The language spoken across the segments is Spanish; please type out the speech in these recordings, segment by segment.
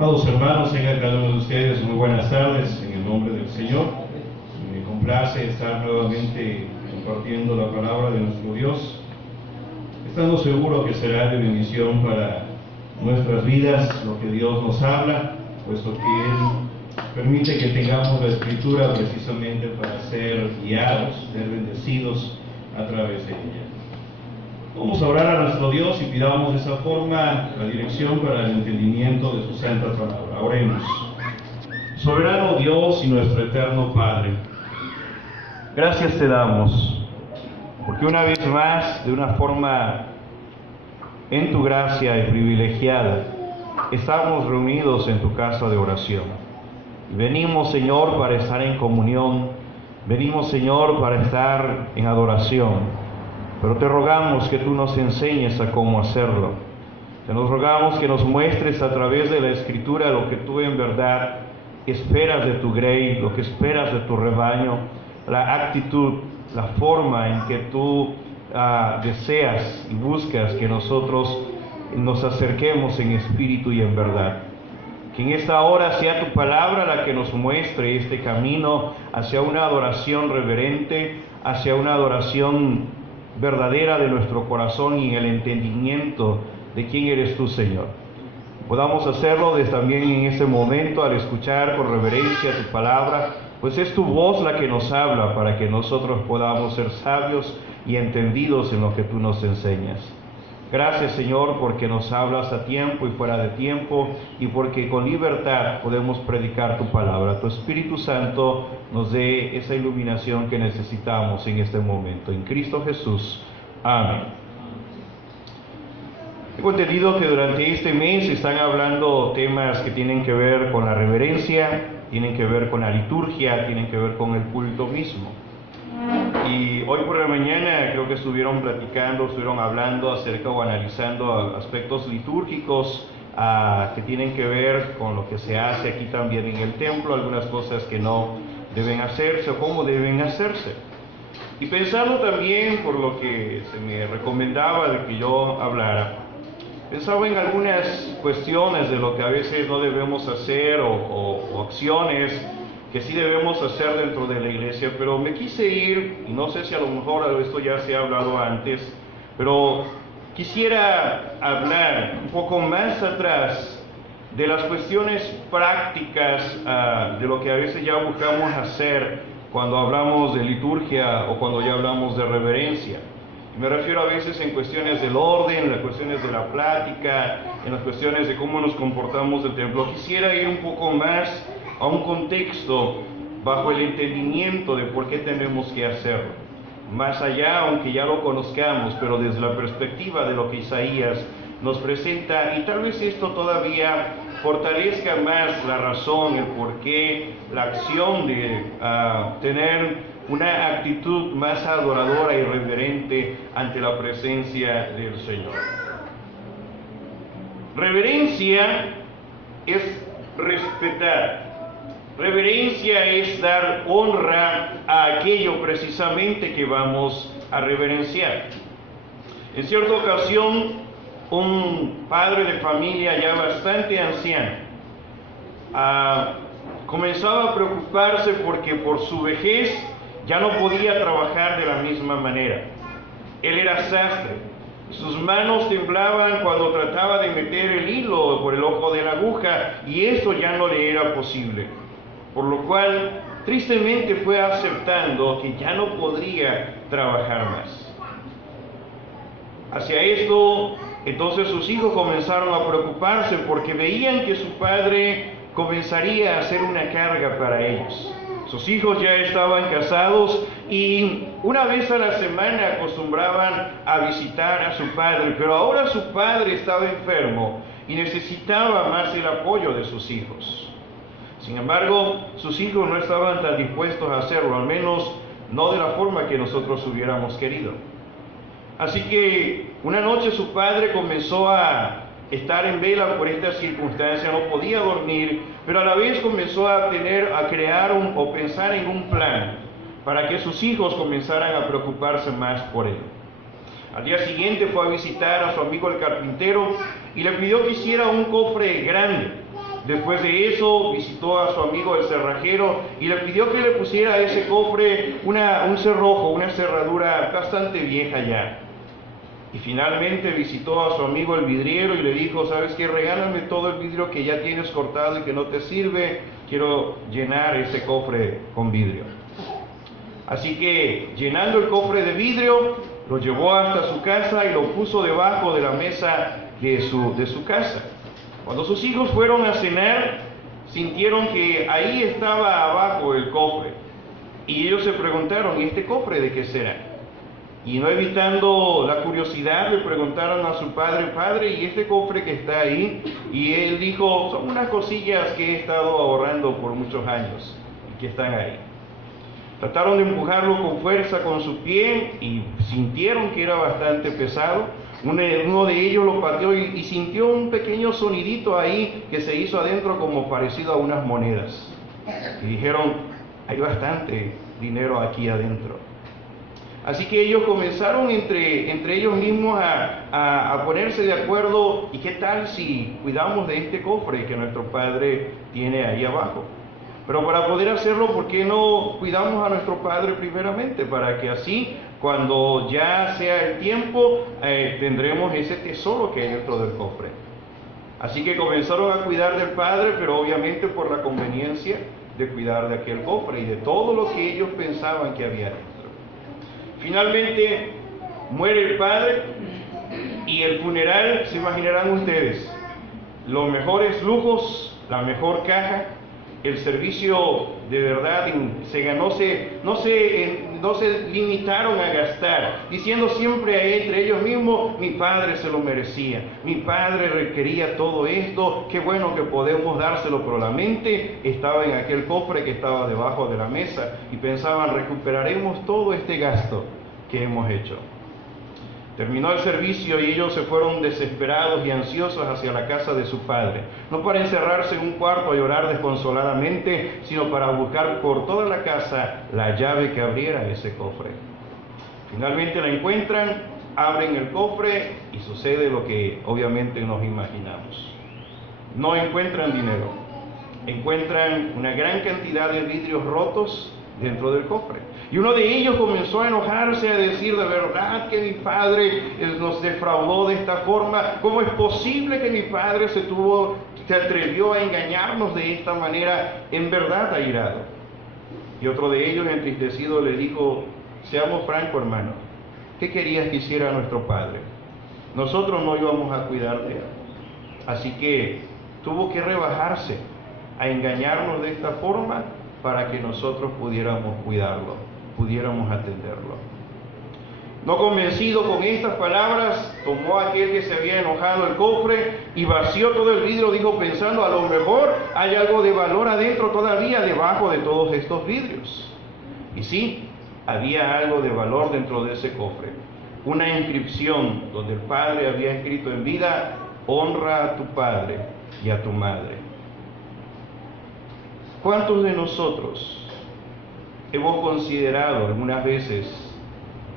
Amados hermanos, tengan cada uno de ustedes muy buenas tardes en el nombre del Señor. Me complace estar nuevamente compartiendo la palabra de nuestro Dios, estando seguro que será de bendición para nuestras vidas lo que Dios nos habla, puesto que Él permite que tengamos la Escritura precisamente para ser guiados, ser bendecidos a través de ella. Vamos a orar a nuestro Dios y pidamos de esa forma la dirección para el entendimiento de su santa palabra. Oremos. Soberano Dios y nuestro eterno Padre, gracias te damos, porque una vez más, de una forma en tu gracia y privilegiada, estamos reunidos en tu casa de oración. Y venimos, Señor, para estar en comunión, venimos, Señor, para estar en adoración. Pero te rogamos que tú nos enseñes a cómo hacerlo. Te nos rogamos que nos muestres a través de la Escritura lo que tú en verdad esperas de tu grey, lo que esperas de tu rebaño, la actitud, la forma en que tú deseas y buscas que nosotros nos acerquemos en espíritu y en verdad. Que en esta hora sea tu palabra la que nos muestre este camino hacia una adoración reverente, hacia una adoración verdadera de nuestro corazón y en el entendimiento de quién eres tú, Señor. Podamos hacerlo también en ese momento al escuchar con reverencia tu palabra, pues es tu voz la que nos habla para que nosotros podamos ser sabios y entendidos en lo que tú nos enseñas. Gracias, Señor, porque nos hablas a tiempo y fuera de tiempo, y porque con libertad podemos predicar tu palabra. Tu Espíritu Santo nos dé esa iluminación que necesitamos en este momento. En Cristo Jesús. Amén. Tengo entendido que durante este mes están hablando temas que tienen que ver con la reverencia, tienen que ver con la liturgia, tienen que ver con el culto mismo. Y hoy por la mañana creo que estuvieron hablando acerca o analizando aspectos litúrgicos que tienen que ver con lo que se hace aquí también en el templo, algunas cosas que no deben hacerse o cómo deben hacerse. Y pensando también por lo que se me recomendaba de que yo hablara, pensaba en algunas cuestiones de lo que a veces no debemos hacer o acciones que sí debemos hacer dentro de la iglesia, pero me quise ir, y no sé si a lo mejor esto ya se ha hablado antes, pero quisiera hablar un poco más atrás de las cuestiones prácticas de lo que a veces ya buscamos hacer cuando hablamos de liturgia o cuando ya hablamos de reverencia. Me refiero a veces en cuestiones del orden, en las cuestiones de la plática, en las cuestiones de cómo nos comportamos del templo. Quisiera ir un poco más a un contexto bajo el entendimiento de por qué tenemos que hacerlo. Más allá, aunque ya lo conozcamos, pero desde la perspectiva de lo que Isaías nos presenta, y tal vez esto todavía fortalezca más la razón, el por qué, la acción de tener una actitud más adoradora y reverente ante la presencia del Señor. Reverencia es respetar. Reverencia es dar honra a aquello precisamente que vamos a reverenciar. En cierta ocasión, un padre de familia ya bastante anciano comenzaba a preocuparse porque por su vejez ya no podía trabajar de la misma manera. Él era sastre. Sus manos temblaban cuando trataba de meter el hilo por el ojo de la aguja, y eso ya no le era posible. Por lo cual, tristemente fue aceptando que ya no podría trabajar más. Hacia esto, entonces sus hijos comenzaron a preocuparse porque veían que su padre comenzaría a ser una carga para ellos. Sus hijos ya estaban casados y una vez a la semana acostumbraban a visitar a su padre, pero ahora su padre estaba enfermo y necesitaba más el apoyo de sus hijos. Sin embargo, sus hijos no estaban tan dispuestos a hacerlo, al menos no de la forma que nosotros hubiéramos querido. Así que una noche su padre comenzó a estar en vela por esta circunstancia, no podía dormir, pero a la vez comenzó a crear o pensar en un plan para que sus hijos comenzaran a preocuparse más por él. Al día siguiente fue a visitar a su amigo el carpintero y le pidió que hiciera un cofre grande Después de eso visitó a su amigo el cerrajero y le pidió que le pusiera a ese cofre un cerrojo, una cerradura bastante vieja ya. Y finalmente visitó a su amigo el vidriero y le dijo: ¿sabes qué? Regálame todo el vidrio que ya tienes cortado y que no te sirve, quiero llenar ese cofre con vidrio. Así que, llenando el cofre de vidrio, lo llevó hasta su casa y lo puso debajo de la mesa de su casa. Cuando sus hijos fueron a cenar, sintieron que ahí estaba abajo el cofre. Y ellos se preguntaron: ¿y este cofre de qué será? Y no evitando la curiosidad, le preguntaron a su padre: padre, ¿y este cofre que está ahí? Y él dijo: son unas cosillas que he estado ahorrando por muchos años y que están ahí. Trataron de empujarlo con fuerza con su pie y sintieron que era bastante pesado. Uno de ellos lo pateó y sintió un pequeño sonidito ahí que se hizo adentro como parecido a unas monedas. Y dijeron: hay bastante dinero aquí adentro. Así que ellos comenzaron entre ellos mismos a ponerse de acuerdo: ¿y qué tal si cuidamos de este cofre que nuestro padre tiene ahí abajo? Pero para poder hacerlo, ¿por qué no cuidamos a nuestro padre primeramente? Para que así, cuando ya sea el tiempo, tendremos ese tesoro que hay dentro del cofre. Así que comenzaron a cuidar del padre, pero obviamente por la conveniencia de cuidar de aquel cofre y de todo lo que ellos pensaban que había dentro. Finalmente muere el padre y el funeral, se imaginarán ustedes, los mejores lujos, la mejor caja, el servicio de verdad no se limitaron a gastar, diciendo siempre entre ellos mismos: mi padre se lo merecía, mi padre requería todo esto, qué bueno que podemos dárselo. Pero la mente estaba en aquel cofre que estaba debajo de la mesa y pensaban: recuperaremos todo este gasto que hemos hecho. Terminó el servicio y ellos se fueron desesperados y ansiosos hacia la casa de su padre, no para encerrarse en un cuarto a llorar desconsoladamente, sino para buscar por toda la casa la llave que abriera ese cofre. Finalmente la encuentran, abren el cofre y sucede lo que obviamente nos imaginamos. No encuentran dinero, encuentran una gran cantidad de vidrios rotos dentro del cofre. Y uno de ellos comenzó a enojarse, a decir: de verdad que mi padre nos defraudó de esta forma. ¿Cómo es posible que mi padre se atrevió a engañarnos de esta manera? En verdad airado. Y otro de ellos, entristecido, le dijo: seamos francos, hermano, ¿qué querías que hiciera nuestro padre? Nosotros no íbamos a cuidarte. Así que tuvo que rebajarse a engañarnos de esta forma para que nosotros pudiéramos cuidarlo, pudiéramos atenderlo. No convencido con estas palabras, tomó aquel que se había enojado el cofre y vació todo el vidrio, dijo pensando: a lo mejor hay algo de valor adentro todavía, debajo de todos estos vidrios. Y sí, había algo de valor dentro de ese cofre. Una inscripción donde el padre había escrito en vida: honra a tu padre y a tu madre. ¿Cuántos de nosotros hemos considerado algunas veces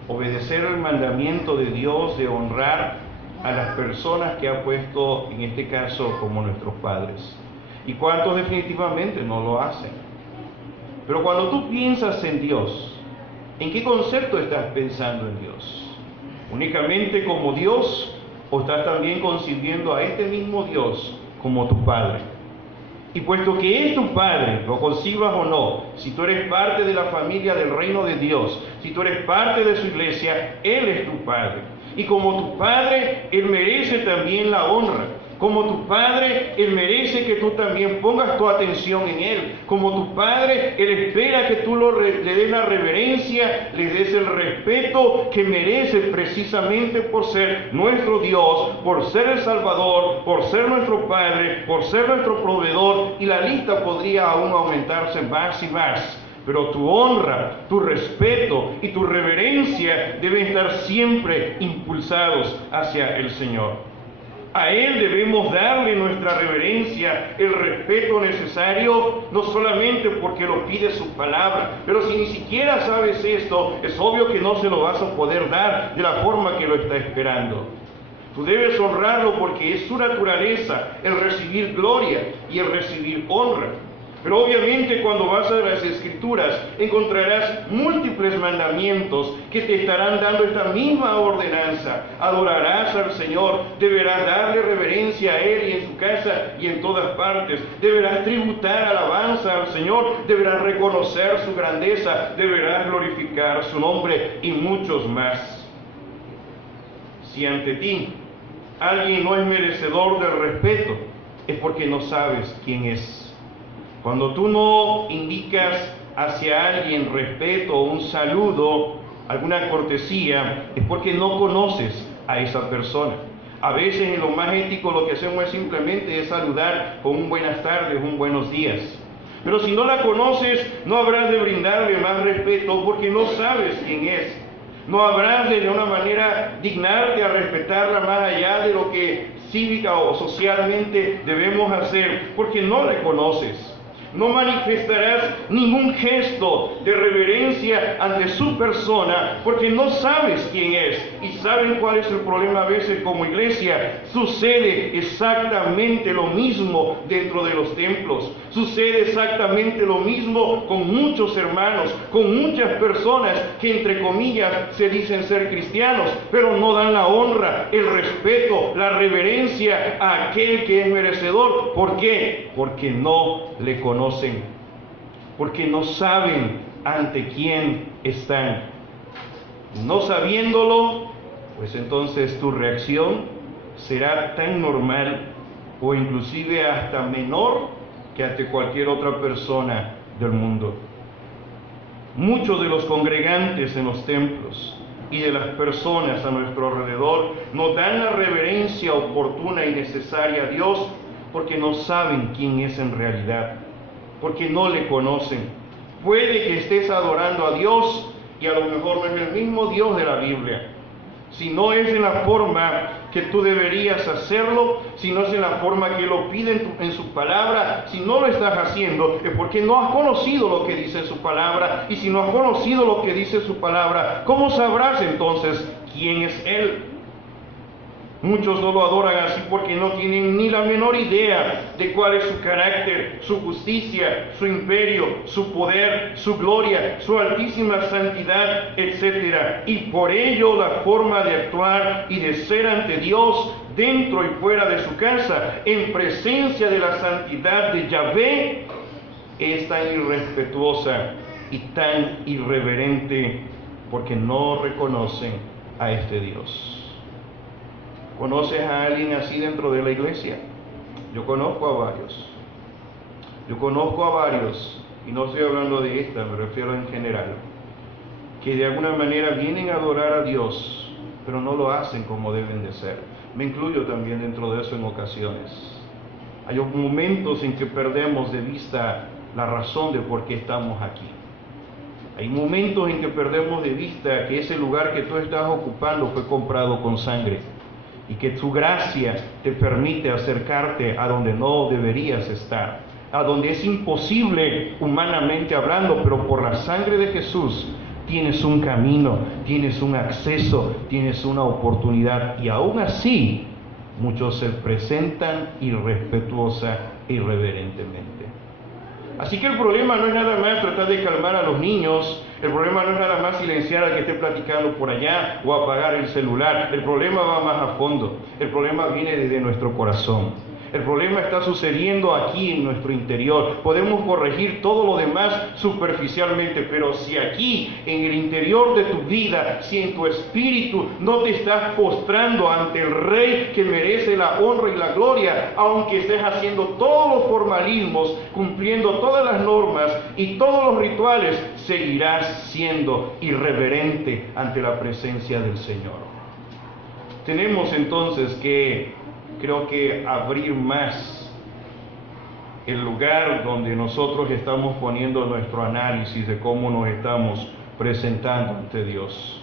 obedecer el mandamiento de Dios de honrar a las personas que ha puesto, en este caso, como nuestros padres? ¿Y cuántos definitivamente no lo hacen? Pero cuando tú piensas en Dios, ¿en qué concepto estás pensando en Dios? ¿Únicamente como Dios o estás también concibiendo a este mismo Dios como tu Padre? Y puesto que es tu Padre, lo concibas o no, si tú eres parte de la familia del reino de Dios, si tú eres parte de su iglesia, Él es tu Padre. Y como tu Padre, Él merece también la honra. Como tu Padre, Él merece que tú también pongas tu atención en Él. Como tu Padre, Él espera que tú le des la reverencia, le des el respeto que merece precisamente por ser nuestro Dios, por ser el Salvador, por ser nuestro Padre, por ser nuestro proveedor, y la lista podría aún aumentarse más y más. Pero tu honra, tu respeto y tu reverencia deben estar siempre impulsados hacia el Señor. A Él debemos darle nuestra reverencia, el respeto necesario, no solamente porque lo pide su palabra, pero si ni siquiera sabes esto, es obvio que no se lo vas a poder dar de la forma que lo está esperando. Tú debes honrarlo porque es su naturaleza el recibir gloria y el recibir honra. Pero obviamente cuando vas a las Escrituras encontrarás múltiples mandamientos que te estarán dando esta misma ordenanza. Adorarás al Señor, deberás darle reverencia a Él y en su casa y en todas partes. Deberás tributar alabanza al Señor, deberás reconocer su grandeza, deberás glorificar su nombre y muchos más. Si ante ti alguien no es merecedor del respeto, es porque no sabes quién es. Cuando tú no indicas hacia alguien respeto o un saludo, alguna cortesía, es porque no conoces a esa persona. A veces en lo más ético lo que hacemos es simplemente saludar con un buenas tardes, un buenos días. Pero si no la conoces, no habrás de brindarle más respeto porque no sabes quién es. No habrás de una manera dignarte a respetarla más allá de lo que cívica o socialmente debemos hacer porque no la conoces. No manifestarás ningún gesto de reverencia ante su persona porque no sabes quién es. ¿Y saben cuál es el problema a veces como iglesia? Sucede exactamente lo mismo dentro de los templos. Sucede exactamente lo mismo con muchos hermanos, con muchas personas que entre comillas se dicen ser cristianos, pero no dan la honra, el respeto, la reverencia a aquel que es merecedor. ¿Por qué? Porque no le conocen. Porque no saben ante quién están. No sabiéndolo, pues entonces tu reacción será tan normal o inclusive hasta menor que ante cualquier otra persona del mundo. Muchos de los congregantes en los templos y de las personas a nuestro alrededor no dan la reverencia oportuna y necesaria a Dios porque no saben quién es en realidad, porque no le conocen. Puede que estés adorando a Dios y a lo mejor no es el mismo Dios de la Biblia. Si no es en la forma que tú deberías hacerlo, si no es en la forma que lo pide en su palabra, si no lo estás haciendo, es porque no has conocido lo que dice su palabra. Y si no has conocido lo que dice su palabra, ¿cómo sabrás entonces quién es Él? Muchos no lo adoran así porque no tienen ni la menor idea de cuál es su carácter, su justicia, su imperio, su poder, su gloria, su altísima santidad, etc. Y por ello la forma de actuar y de ser ante Dios dentro y fuera de su casa, en presencia de la santidad de Yahvé, es tan irrespetuosa y tan irreverente porque no reconocen a este Dios. ¿Conoces a alguien así dentro de la iglesia? Yo conozco a varios. Y no estoy hablando de esta, me refiero en general, que de alguna manera vienen a adorar a Dios, pero no lo hacen como deben de ser. Me incluyo también dentro de eso en ocasiones. Hay momentos en que perdemos de vista la razón de por qué estamos aquí. Hay momentos en que perdemos de vista que ese lugar que tú estás ocupando fue comprado con sangre y que tu gracia te permite acercarte a donde no deberías estar, a donde es imposible humanamente hablando, pero por la sangre de Jesús tienes un camino, tienes un acceso, tienes una oportunidad, y aún así muchos se presentan irrespetuosa e irreverentemente. Así que el problema no es nada más tratar de calmar a los niños, el problema no es nada más silenciar al que esté platicando por allá o apagar el celular. El problema va más a fondo, el problema viene desde nuestro corazón. El problema está sucediendo aquí en nuestro interior. Podemos corregir todo lo demás superficialmente, pero si aquí, en el interior de tu vida, si en tu espíritu no te estás postrando ante el Rey que merece la honra y la gloria, aunque estés haciendo todos los formalismos, cumpliendo todas las normas y todos los rituales, seguirás siendo irreverente ante la presencia del Señor. Tenemos entonces que creo que abrir más el lugar donde nosotros estamos poniendo nuestro análisis de cómo nos estamos presentando ante Dios.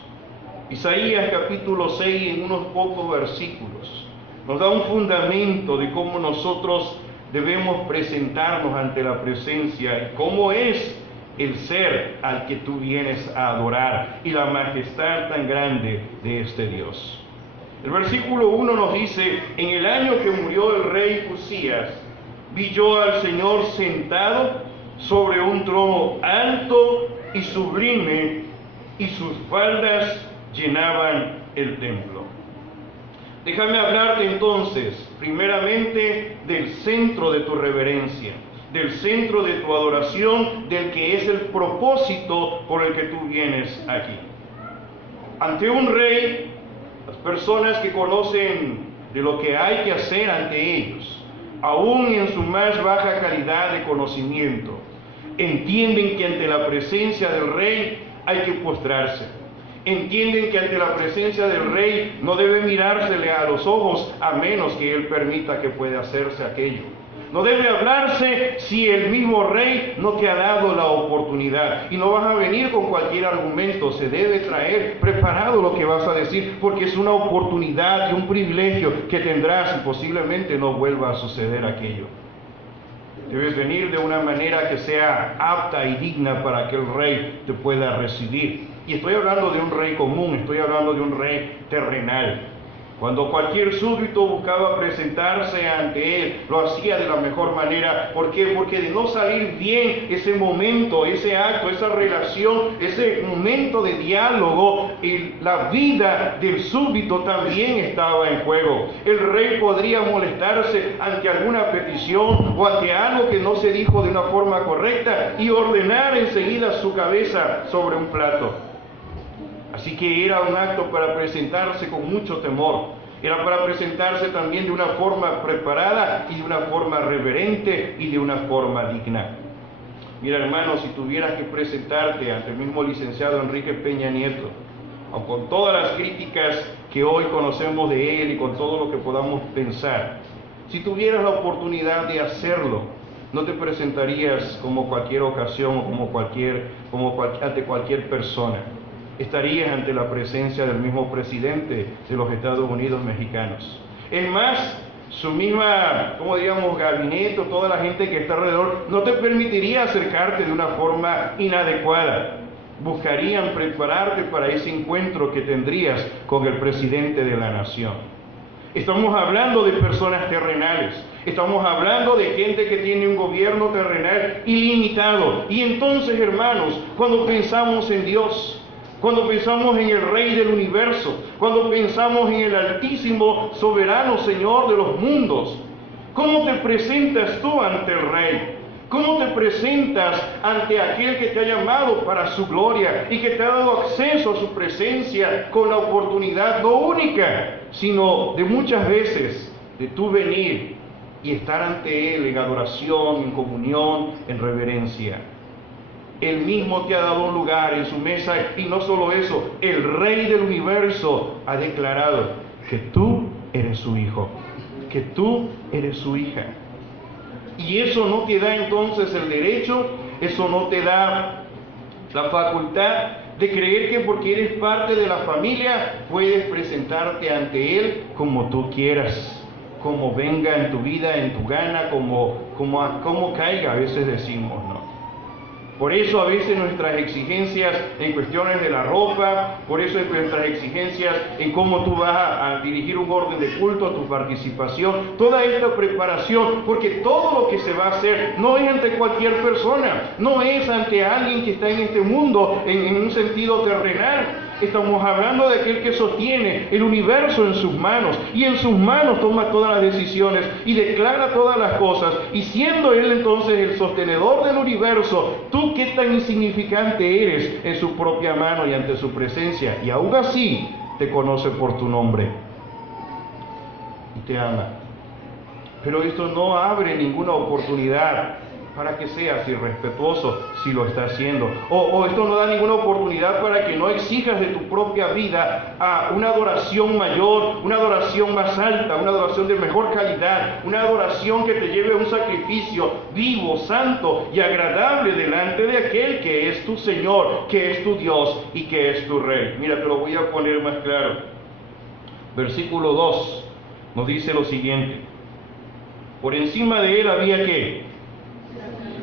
Isaías capítulo 6, en unos pocos versículos, nos da un fundamento de cómo nosotros debemos presentarnos ante la presencia y cómo es el ser al que tú vienes a adorar y la majestad tan grande de este Dios. El versículo 1 nos dice: en el año que murió el rey Usías, vi yo al Señor sentado sobre un trono alto y sublime, y sus faldas llenaban el templo. Déjame hablarte entonces, primeramente, del centro de tu reverencia, del centro de tu adoración, del que es el propósito por el que tú vienes aquí. Ante un rey, las personas que conocen de lo que hay que hacer ante ellos, aún en su más baja calidad de conocimiento, entienden que ante la presencia del rey hay que postrarse. Entienden que ante la presencia del rey no debe mirársele a los ojos a menos que él permita que pueda hacerse aquello. No debe hablarse si el mismo rey no te ha dado la oportunidad. Y no vas a venir con cualquier argumento, se debe traer preparado lo que vas a decir, porque es una oportunidad y un privilegio que tendrás y posiblemente no vuelva a suceder aquello. Debes venir de una manera que sea apta y digna para que el rey te pueda recibir. Y estoy hablando de un rey común, estoy hablando de un rey terrenal. Cuando cualquier súbdito buscaba presentarse ante él, lo hacía de la mejor manera. ¿Por qué? Porque de no salir bien ese momento, ese acto, esa relación, ese momento de diálogo, la vida del súbdito también estaba en juego. El rey podría molestarse ante alguna petición o ante algo que no se dijo de una forma correcta y ordenar enseguida su cabeza sobre un plato. Así que era un acto para presentarse con mucho temor, era para presentarse también de una forma preparada y de una forma reverente y de una forma digna. Mira, hermano, si tuvieras que presentarte ante el mismo licenciado Enrique Peña Nieto, o con todas las críticas que hoy conocemos de él y con todo lo que podamos pensar, si tuvieras la oportunidad de hacerlo, no te presentarías como cualquier ocasión o ante cualquier persona. Estarías ante la presencia del mismo presidente de los Estados Unidos mexicanos. Es más, su misma, gabinete o toda la gente que está alrededor no te permitiría acercarte de una forma inadecuada. Buscarían prepararte para ese encuentro que tendrías con el presidente de la nación. Estamos hablando de personas terrenales. Estamos hablando de gente que tiene un gobierno terrenal ilimitado. Y entonces, hermanos, cuando pensamos en Dios, cuando pensamos en el Rey del universo, cuando pensamos en el altísimo, soberano Señor de los mundos, ¿cómo te presentas tú ante el Rey? ¿Cómo te presentas ante aquel que te ha llamado para su gloria y que te ha dado acceso a su presencia con la oportunidad no única, sino de muchas veces de tú venir y estar ante Él en adoración, en comunión, en reverencia? Él mismo te ha dado un lugar en su mesa, y no solo eso, el Rey del universo ha declarado que tú eres su hijo, que tú eres su hija. Y eso no te da entonces el derecho, eso no te da la facultad de creer que porque eres parte de la familia puedes presentarte ante Él como tú quieras, como venga en tu vida, en tu gana, como caiga, a veces decimos, ¿no? Por eso a veces nuestras exigencias en cuestiones de la ropa, por eso nuestras exigencias en cómo tú vas a dirigir un orden de culto, tu participación, toda esta preparación, porque todo lo que se va a hacer no es ante cualquier persona, no es ante alguien que está en este mundo en un sentido terrenal. Estamos hablando de aquel que sostiene el universo en sus manos, y en sus manos toma todas las decisiones y declara todas las cosas, y siendo Él entonces el sostenedor del universo, tú qué tan insignificante eres en su propia mano y ante su presencia, y aún así te conoce por tu nombre y te ama. Pero esto no abre ninguna oportunidad para que seas irrespetuoso si lo está haciendo, o esto no da ninguna oportunidad para que no exijas de tu propia vida a una adoración mayor, una adoración más alta, una adoración de mejor calidad, una adoración que te lleve a un sacrificio vivo, santo y agradable delante de aquel que es tu Señor, que es tu Dios y que es tu Rey. Mira, te lo voy a poner más claro. Versículo 2 nos dice lo siguiente: por encima de él había ¿qué?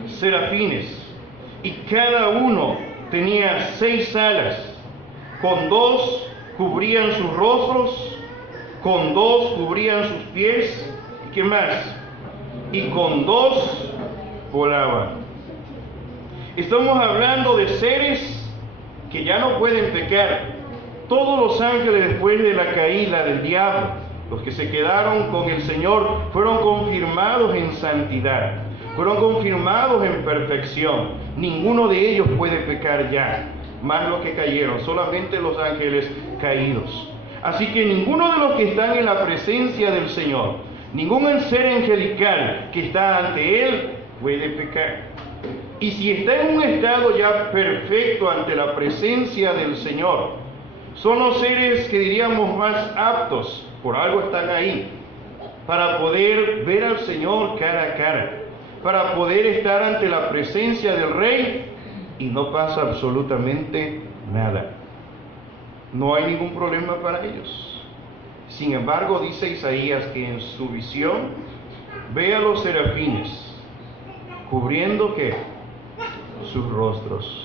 Serafines, y cada uno tenía 6 alas, con 2 cubrían sus rostros con 2 cubrían sus pies, ¿y qué más? Y con 2 volaban. Estamos hablando de seres que ya no pueden pecar. Todos los ángeles después de la caída del diablo, los que se quedaron con el Señor, fueron confirmados en santidad, fueron confirmados en perfección. Ninguno de ellos puede pecar ya, más los que cayeron, solamente los ángeles caídos. Así que ninguno de los que están en la presencia del Señor, ningún ser angelical que está ante Él puede pecar. Y si está en un estado ya perfecto ante la presencia del Señor, son los seres que diríamos más aptos, por algo están ahí, para poder ver al Señor cara a cara, para poder estar ante la presencia del Rey y no pasa absolutamente nada. No hay ningún problema para ellos. Sin embargo, dice Isaías que en su visión ve a los serafines cubriendo ¿qué? Sus rostros.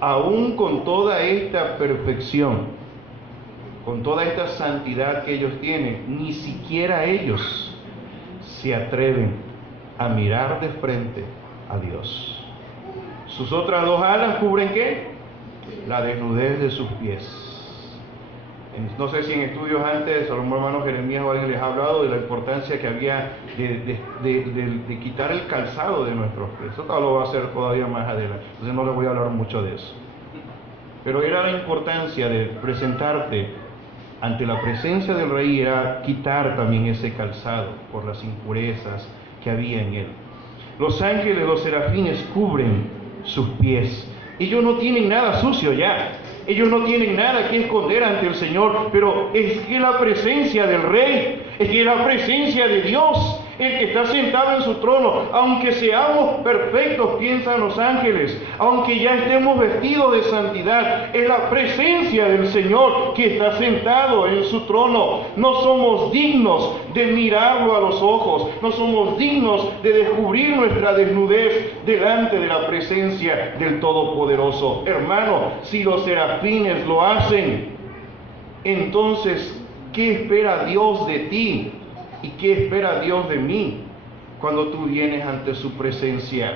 Aún con toda esta perfección, con toda esta santidad que ellos tienen, ni siquiera ellos se atreven a mirar de frente a Dios. Sus otras 2 alas cubren ¿qué? La desnudez de sus pies. No sé si en estudios antes a los hermanos Jeremías o alguien les ha hablado de la importancia que había de quitar el calzado de nuestros pies. Eso lo va a hacer todavía más adelante, entonces no les voy a hablar mucho de eso. Pero era la importancia de presentarte ante la presencia del Rey, era quitar también ese calzado por las impurezas que había en él. Los ángeles, los serafines cubren sus pies. Ellos no tienen nada sucio ya. Ellos no tienen nada que esconder ante el Señor, pero es que la presencia del Rey, es que la presencia de Dios, el que está sentado en su trono, aunque seamos perfectos, piensan los ángeles, aunque ya estemos vestidos de santidad, es la presencia del Señor que está sentado en su trono. No somos dignos de mirarlo a los ojos, no somos dignos de descubrir nuestra desnudez delante de la presencia del Todopoderoso. Hermano, si los serafines lo hacen, entonces, ¿qué espera Dios de ti? ¿Y qué espera Dios de mí cuando tú vienes ante su presencia?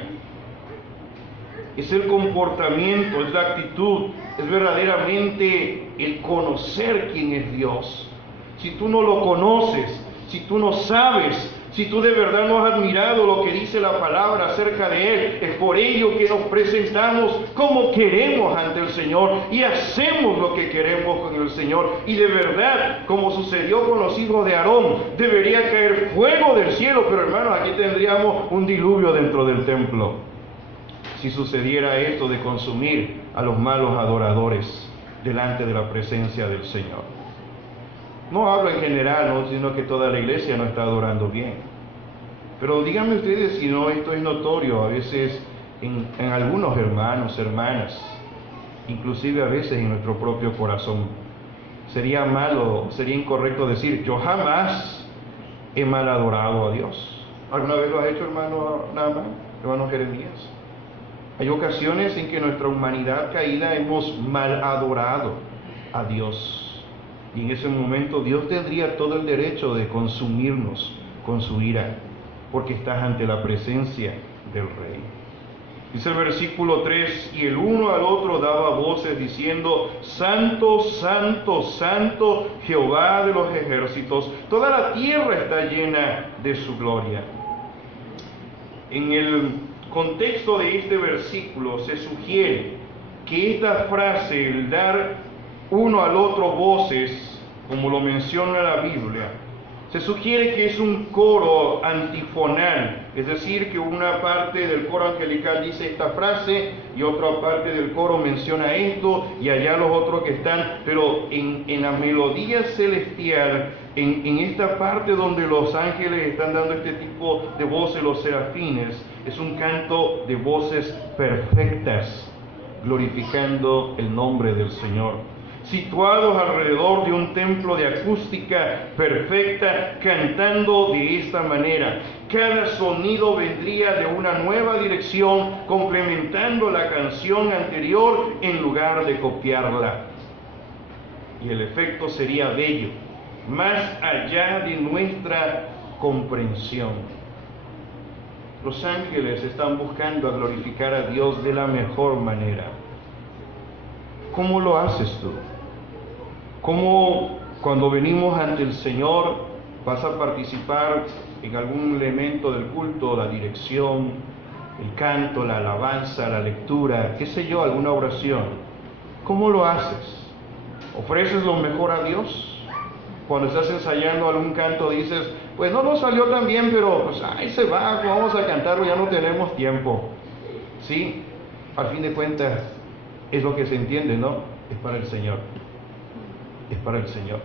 Es el comportamiento, es la actitud, es verdaderamente el conocer quién es Dios. Si tú no lo conoces, si tú no sabes, si tú de verdad no has admirado lo que dice la palabra acerca de Él, es por ello que nos presentamos como queremos ante el Señor y hacemos lo que queremos con el Señor. Y de verdad, como sucedió con los hijos de Aarón, debería caer fuego del cielo, pero hermanos, aquí tendríamos un diluvio dentro del templo si sucediera esto de consumir a los malos adoradores delante de la presencia del Señor. No hablo en general, ¿no?, sino que toda la iglesia no está adorando bien. Pero díganme ustedes si no esto es notorio a veces en algunos hermanos, hermanas, inclusive a veces en nuestro propio corazón. Sería incorrecto decir, yo jamás he mal adorado a Dios. ¿Alguna vez lo has hecho, hermano Naaman, hermano Jeremías? Hay ocasiones en que nuestra humanidad caída hemos mal adorado a Dios. Y en ese momento Dios tendría todo el derecho de consumirnos con su ira, porque estás ante la presencia del Rey. Dice el versículo 3, y el uno al otro daba voces diciendo, Santo, Santo, Santo, Jehová de los ejércitos, toda la tierra está llena de su gloria. En el contexto de este versículo se sugiere que esta frase, el dar uno al otro voces, como lo menciona la Biblia, se sugiere que es un coro antifonal, es decir, que una parte del coro angelical dice esta frase y otra parte del coro menciona esto y allá los otros que están, pero en la melodía celestial, en esta parte donde los ángeles están dando este tipo de voces, los serafines, es un canto de voces perfectas, glorificando el nombre del Señor, situados alrededor de un templo de acústica perfecta, cantando de esta manera. Cada sonido vendría de una nueva dirección, complementando la canción anterior en lugar de copiarla. Y el efecto sería bello, más allá de nuestra comprensión. Los ángeles están buscando glorificar a Dios de la mejor manera. ¿Cómo lo haces tú? ¿Cómo cuando venimos ante el Señor vas a participar en algún elemento del culto, la dirección, el canto, la alabanza, la lectura, qué sé yo, alguna oración? ¿Cómo lo haces? ¿Ofreces lo mejor a Dios? Cuando estás ensayando algún canto dices, pues no nos salió tan bien, pero pues ahí se va, vamos a cantarlo, ya no tenemos tiempo. Sí, al fin de cuentas es lo que se entiende, ¿no? Es para el Señor. Es para el Señor.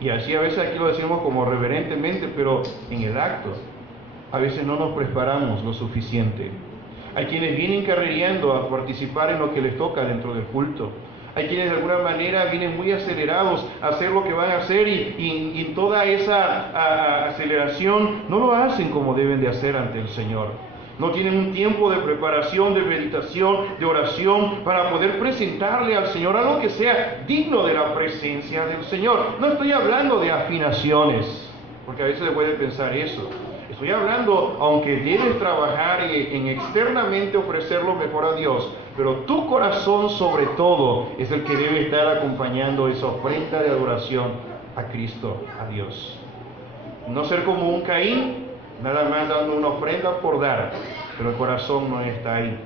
Y así a veces aquí lo decimos como reverentemente, pero en el acto a veces no nos preparamos lo suficiente. Hay quienes vienen carrereando a participar en lo que les toca dentro del culto. Hay quienes de alguna manera vienen muy acelerados a hacer lo que van a hacer y toda esa aceleración no lo hacen como deben de hacer ante el Señor. No tienen un tiempo de preparación, de meditación, de oración para poder presentarle al Señor algo que sea digno de la presencia del Señor. No estoy hablando de afinaciones, porque a veces se puede pensar eso. Estoy hablando, aunque debes trabajar en externamente ofrecer lo mejor a Dios, pero tu corazón sobre todo es el que debe estar acompañando esa ofrenda de adoración a Cristo, a Dios. No ser como un Caín, nada más dando una ofrenda por dar, pero el corazón no está ahí,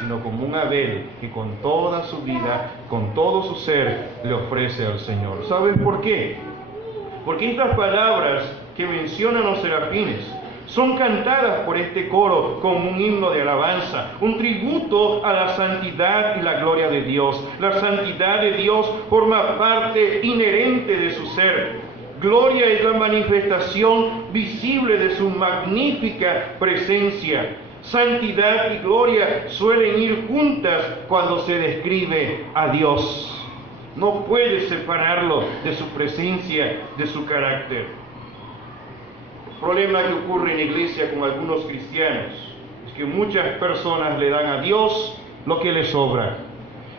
sino como un Abel que con toda su vida, con todo su ser, le ofrece al Señor. ¿Sabes por qué? Porque estas palabras que mencionan los serafines son cantadas por este coro como un himno de alabanza, un tributo a la santidad y la gloria de Dios. La santidad de Dios forma parte inherente de su ser. Gloria es la manifestación visible de su magnífica presencia. Santidad y gloria suelen ir juntas cuando se describe a Dios. No puedes separarlo de su presencia, de su carácter. El problema que ocurre en la iglesia con algunos cristianos es que muchas personas le dan a Dios lo que les sobra,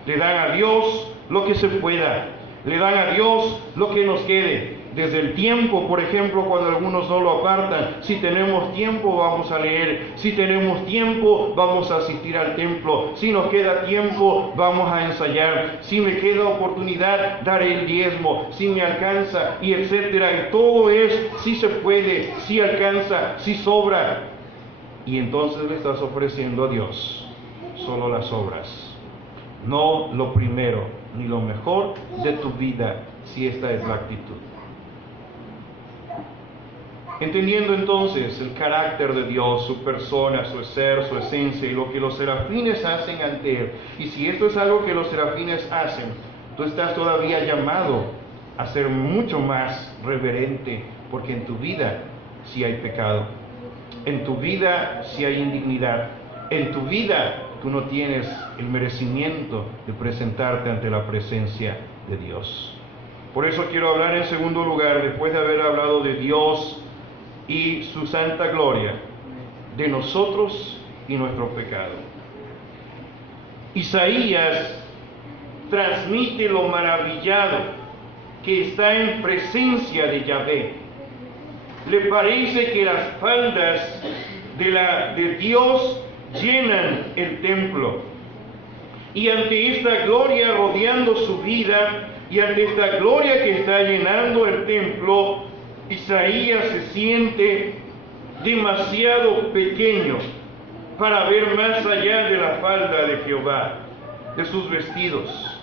le dan a Dios lo que se pueda, le dan a Dios lo que nos quede. Desde el tiempo, por ejemplo, cuando algunos no lo apartan, si tenemos tiempo vamos a leer, si tenemos tiempo vamos a asistir al templo, si nos queda tiempo vamos a ensayar, si me queda oportunidad daré el diezmo, si me alcanza y etcétera. Y todo es si se puede, si alcanza, si sobra. Y entonces le estás ofreciendo a Dios solo las obras, no lo primero ni lo mejor de tu vida, si esta es la actitud. Entendiendo entonces el carácter de Dios, su persona, su ser, su esencia y lo que los serafines hacen ante Él, y si esto es algo que los serafines hacen, tú estás todavía llamado a ser mucho más reverente, porque en tu vida sí hay pecado, en tu vida sí hay indignidad, en tu vida tú no tienes el merecimiento de presentarte ante la presencia de Dios. Por eso quiero hablar en segundo lugar, después de haber hablado de Dios y su santa gloria, de nosotros y nuestro pecado. Isaías transmite lo maravillado que está en presencia de Yahvé. Le parece que las faldas de Dios llenan el templo, y ante esta gloria rodeando su vida y ante esta gloria que está llenando el templo, Isaías se siente demasiado pequeño para ver más allá de la falda de Jehová, de sus vestidos.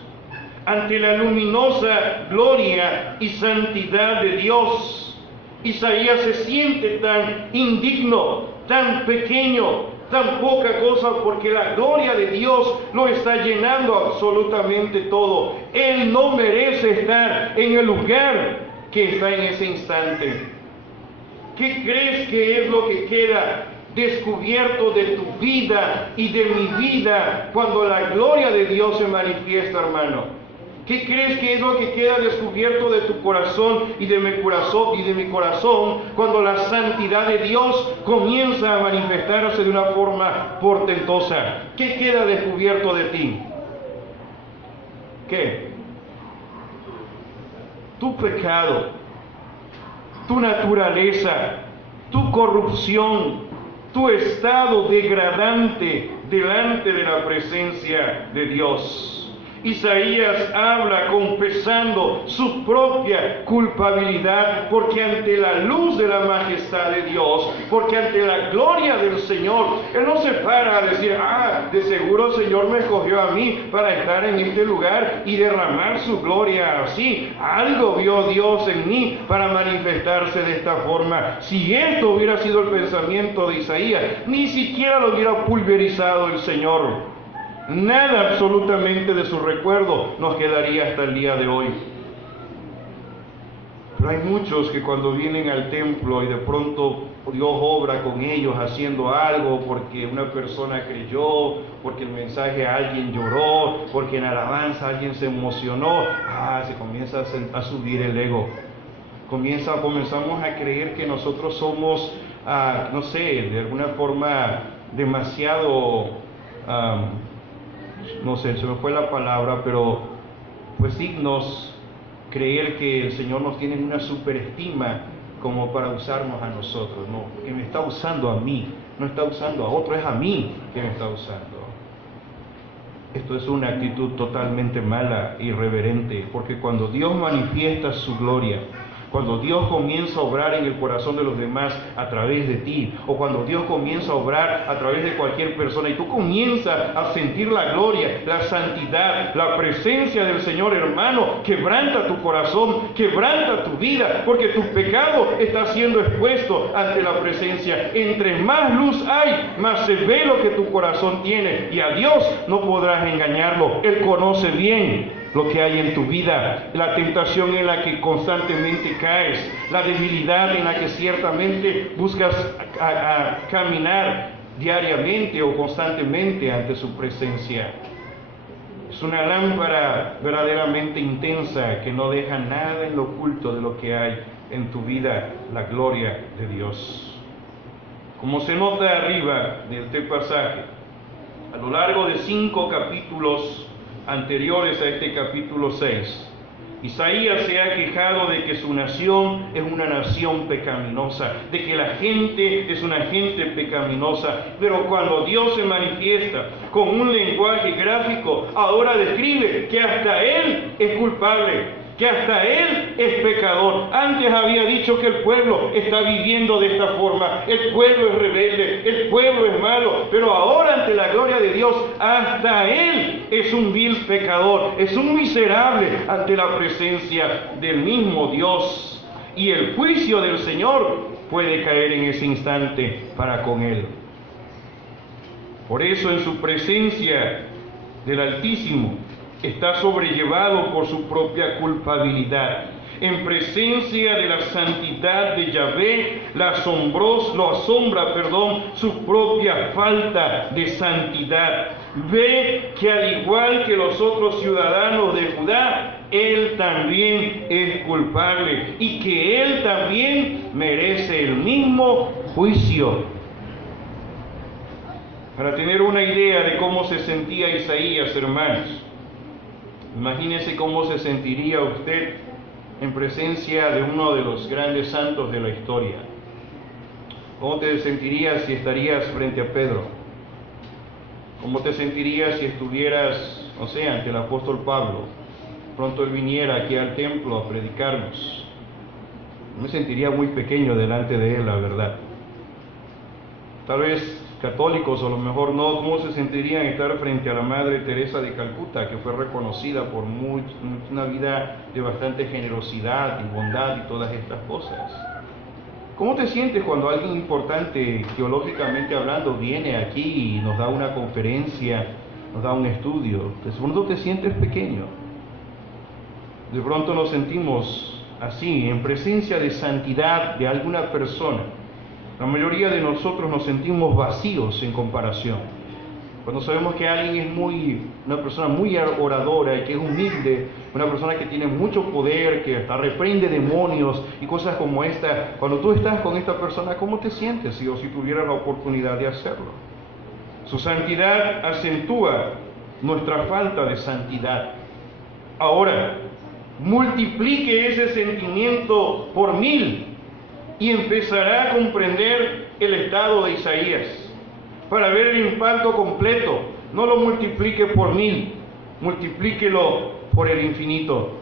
Ante la luminosa gloria y santidad de Dios, Isaías se siente tan indigno, tan pequeño, tan poca cosa, porque la gloria de Dios lo está llenando absolutamente todo. Él no merece estar en el lugar que está en ese instante. ¿Qué crees que es lo que queda descubierto de tu vida y de mi vida cuando la gloria de Dios se manifiesta, hermano? ¿Qué crees que es lo que queda descubierto de tu corazón y de mi corazón cuando la santidad de Dios comienza a manifestarse de una forma portentosa? ¿Qué queda descubierto de ti? ¿Qué? Tu pecado, tu naturaleza, tu corrupción, tu estado degradante delante de la presencia de Dios. Isaías habla confesando su propia culpabilidad, porque ante la luz de la majestad de Dios, porque ante la gloria del Señor, Él no se para a decir, de seguro el Señor me escogió a mí para estar en este lugar y derramar su gloria así. Algo vio Dios en mí para manifestarse de esta forma. Si esto hubiera sido el pensamiento de Isaías, ni siquiera lo hubiera pulverizado el Señor. Nada absolutamente de su recuerdo nos quedaría hasta el día de hoy. Pero hay muchos que cuando vienen al templo y de pronto Dios obra con ellos haciendo algo porque una persona creyó, porque el mensaje alguien lloró, porque en alabanza alguien se emocionó, se comienza a subir el ego. Comenzamos a creer que nosotros somos, no sé, de alguna forma demasiado... no sé, se me fue la palabra, pero pues dignos, creer que el Señor nos tiene en una superestima como para usarnos a nosotros. No, que me está usando a mí, no está usando a otro, es a mí que me está usando. Esto es una actitud totalmente mala, irreverente, porque cuando Dios manifiesta su gloria, cuando Dios comienza a obrar en el corazón de los demás a través de ti, o cuando Dios comienza a obrar a través de cualquier persona y tú comienzas a sentir la gloria, la santidad, la presencia del Señor, hermano, quebranta tu corazón, quebranta tu vida, porque tu pecado está siendo expuesto ante la presencia. Entre más luz hay, más se ve lo que tu corazón tiene, y a Dios no podrás engañarlo. Él conoce bien lo que hay en tu vida, la tentación en la que constantemente caes, la debilidad en la que ciertamente buscas caminar diariamente o constantemente ante su presencia. Es una lámpara verdaderamente intensa que no deja nada en lo oculto de lo que hay en tu vida, la gloria de Dios. Como se nota arriba de este pasaje, a lo largo de 5 capítulos anteriores a este capítulo 6, Isaías se ha quejado de que su nación es una nación pecaminosa, de que la gente es una gente pecaminosa, pero cuando Dios se manifiesta con un lenguaje gráfico, ahora describe que hasta Él es culpable, que hasta Él es pecador. Antes había dicho que el pueblo está viviendo de esta forma, el pueblo es rebelde, el pueblo es malo, pero ahora ante la gloria de Dios, hasta Él es un vil pecador, es un miserable ante la presencia del mismo Dios, y el juicio del Señor puede caer en ese instante para con Él. Por eso en su presencia del Altísimo está sobrellevado por su propia culpabilidad. En presencia de la santidad de Yahvé, lo asombra su propia falta de santidad. Ve que al igual que los otros ciudadanos de Judá, él también es culpable y que él también merece el mismo juicio. Para tener una idea de cómo se sentía Isaías, hermanos, imagínese cómo se sentiría usted en presencia de uno de los grandes santos de la historia. ¿Cómo te sentirías si estarías frente a Pedro? ¿Cómo te sentirías si estuvieras, no sé, ante el apóstol Pablo? Pronto él viniera aquí al templo a predicarnos. Me sentiría muy pequeño delante de él, la verdad. Tal vez católicos, o a lo mejor no, ¿cómo se sentirían estar frente a la Madre Teresa de Calcuta, que fue reconocida por una vida de bastante generosidad y bondad y todas estas cosas? ¿Cómo te sientes cuando alguien importante, teológicamente hablando, viene aquí y nos da una conferencia, nos da un estudio? De pronto te sientes pequeño. De pronto nos sentimos así, en presencia de santidad de alguna persona. La mayoría de nosotros nos sentimos vacíos en comparación. Cuando sabemos que alguien es una persona muy oradora y que es humilde, una persona que tiene mucho poder, que hasta reprende demonios y cosas como esta, cuando tú estás con esta persona, ¿cómo te sientes si tuvieras la oportunidad de hacerlo? Su santidad acentúa nuestra falta de santidad. Ahora, multiplique ese sentimiento por 1000 y empezará a comprender el estado de Isaías para ver el impacto completo. No lo multiplique por 1000, multiplíquelo por el infinito,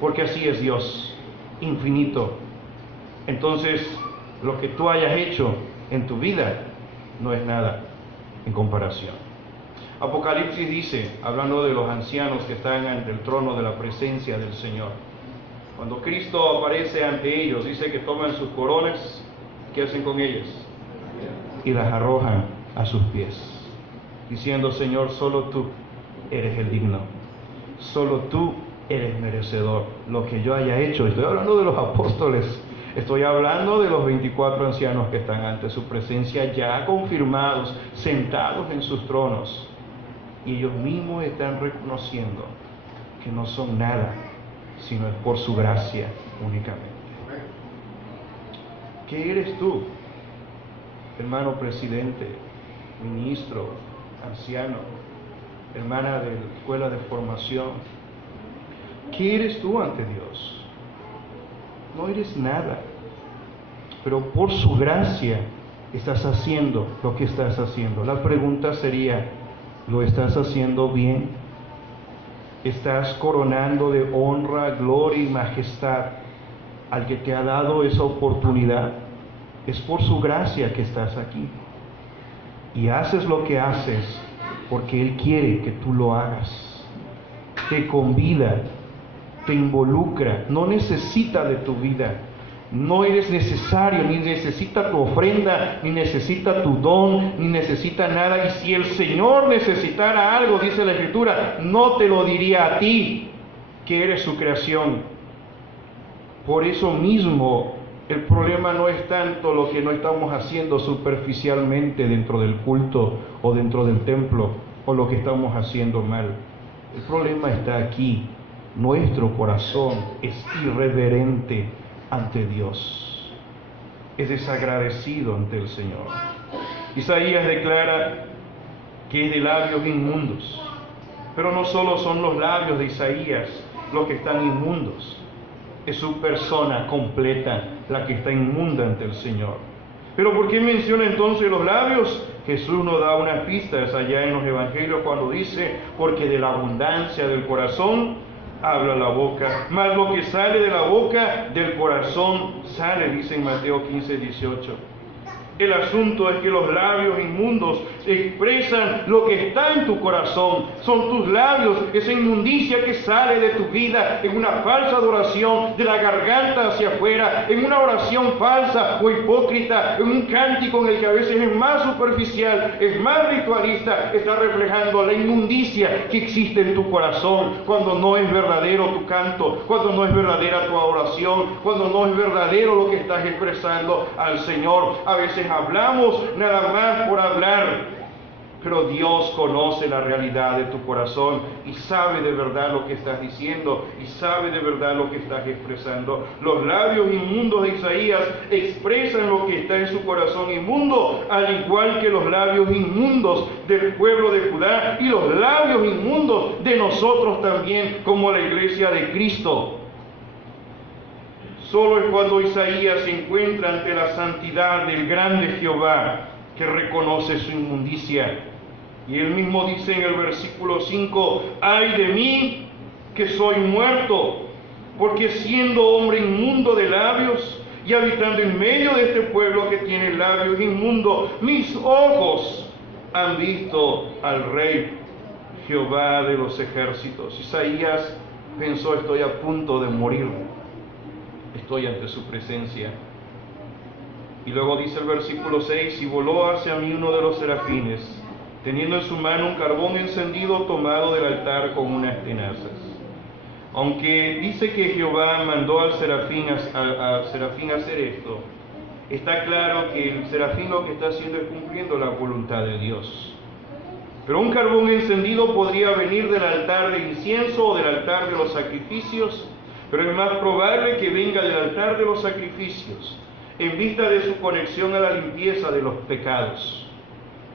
porque así es Dios, infinito. Entonces, lo que tú hayas hecho en tu vida no es nada en comparación. Apocalipsis dice, hablando de los ancianos que están ante el trono de la presencia del Señor, cuando Cristo aparece ante ellos, dice que toman sus coronas, ¿qué hacen con ellas? Y las arrojan a sus pies, diciendo: Señor, solo tú eres el digno, solo tú eres merecedor. Lo que yo haya hecho, estoy hablando de los apóstoles, estoy hablando de los 24 ancianos que están ante su presencia, ya confirmados, sentados en sus tronos, y ellos mismos están reconociendo que no son nada, sino es por su gracia únicamente. ¿Qué eres tú, hermano presidente, ministro, anciano, hermana de la escuela de formación? ¿Qué eres tú ante Dios? No eres nada, pero por su gracia estás haciendo lo que estás haciendo. La pregunta sería: ¿lo estás haciendo bien? ¿Estás coronando de honra, gloria y majestad al que te ha dado esa oportunidad? Es por su gracia que estás aquí. Y haces lo que haces porque Él quiere que tú lo hagas. Te convida, te involucra, no necesita de tu vida. No eres necesario, ni necesita tu ofrenda, ni necesita tu don, ni necesita nada. Y si el Señor necesitara algo, dice la Escritura, no te lo diría a ti, que eres su creación. Por eso mismo, el problema no es tanto lo que no estamos haciendo superficialmente dentro del culto o dentro del templo, o lo que estamos haciendo mal. El problema está aquí. Nuestro corazón es irreverente ante Dios, es desagradecido ante el Señor. Isaías declara que es de labios inmundos, pero no solo son los labios de Isaías los que están inmundos, es su persona completa la que está inmunda ante el Señor. Pero ¿por qué menciona entonces los labios? Jesús nos da unas pistas allá en los evangelios cuando dice: porque de la abundancia del corazón habla la boca, mas lo que sale de la boca, del corazón sale, dice en Mateo 15:18. El asunto es que los labios inmundos expresan lo que está en tu corazón. Son tus labios, esa inmundicia que sale de tu vida en una falsa adoración, de la garganta hacia afuera, en una oración falsa o hipócrita, en un cántico en el que a veces es más superficial, es más ritualista, está reflejando la inmundicia que existe en tu corazón cuando no es verdadero tu canto, cuando no es verdadera tu adoración, cuando no es verdadero lo que estás expresando al Señor. A veces hablamos nada más por hablar, pero Dios conoce la realidad de tu corazón y sabe de verdad lo que estás diciendo y sabe de verdad lo que estás expresando. Los labios inmundos de Isaías expresan lo que está en su corazón inmundo, al igual que los labios inmundos del pueblo de Judá y los labios inmundos de nosotros también, como la iglesia de Cristo. Solo es cuando Isaías se encuentra ante la santidad del grande Jehová que reconoce su inmundicia. Y él mismo dice en el versículo 5: ¡ay de mí, que soy muerto! Porque siendo hombre inmundo de labios y habitando en medio de este pueblo que tiene labios inmundos, mis ojos han visto al Rey, Jehová de los ejércitos. Isaías pensó: estoy a punto de morir. Estoy ante su presencia. Y luego dice el versículo 6: y voló hacia mí uno de los serafines, teniendo en su mano un carbón encendido tomado del altar con unas tenazas. Aunque dice que Jehová mandó al serafín a hacer esto, está claro que el serafín lo que está haciendo es cumpliendo la voluntad de Dios. Pero un carbón encendido podría venir del altar de incienso o del altar de los sacrificios, pero es más probable que venga del altar de los sacrificios, en vista de su conexión a la limpieza de los pecados.